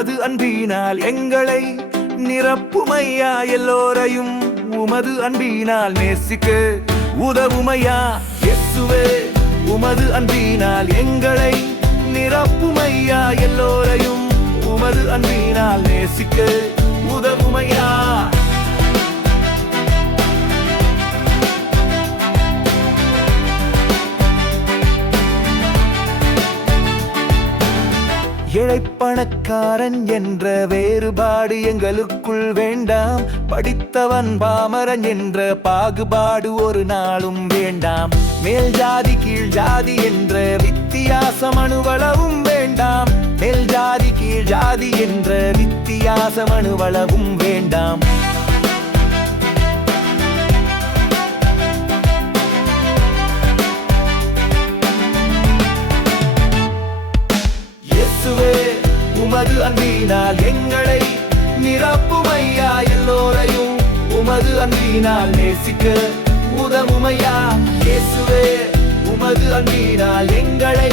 உமது அன்பினால் எங்களை நிரப்புமையா எல்லோரையும் உமது அன்பினால் நேசிக்க உதவுமையா. இயேசுவே உமது அன்பினால் எங்களை நிரப்புமையா எல்லோரையும் உமது அன்பினால் நேசிக்க உதவுமையா. இழைப்பணக்காரன் என்ற வேறுபாடு எங்களுக்குள் வேண்டாம். படித்தவன் பாமரன் என்ற பாகுபாடு ஒரு நாளும் வேண்டாம். மேல் ஜாதி கீழ் ஜாதி என்ற வித்தியாசம் அணுவளவும் வேண்டாம். மேல் ஜாதி கீழ் ஜாதி என்ற வித்தியாசம் அணுவளவும் வேண்டாம். அன்பினால் எங்களை நிரப்புமையா எல்லோரையும் உமது அன்பினால் நேசிக்க உதவுமையா இயேசுவே. உமது அன்பினால் எங்களை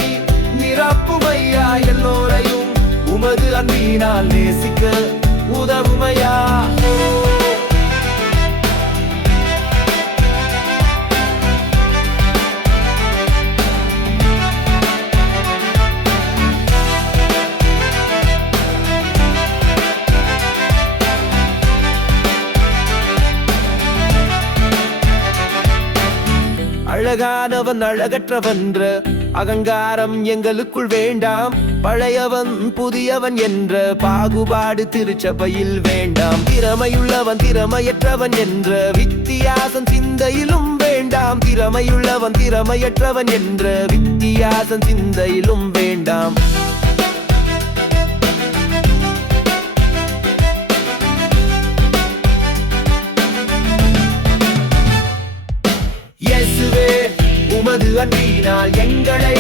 நிரப்புமையா எல்லோரையும் அழகானவன் அழகற்றவன்ற. அகங்காரம் எங்களுக்குள் வேண்டாம். பழையவன் புதியவன் என்ற. பாகுபாடு திருச்சபையில் வேண்டாம். திறமையுள்ளவன் திறமையற்றவன் என்ற. வித்தியாசம் சிந்தையிலும் வேண்டாம். திறமையுள்ளவன் திறமையற்றவன் என்ற. வித்தியாசம் சிந்தையிலும் வேண்டாம். உமது அன்பினால் எங்களை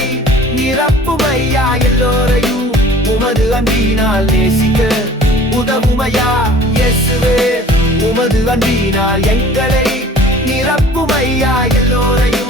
நிரப்புமையா எல்லோரையும் உமது அன்பினால் நேசிக்க உதவுமையா இயேசுவே. உமது அன்பினால் எங்களை நிரப்புமையா எல்லோரையும்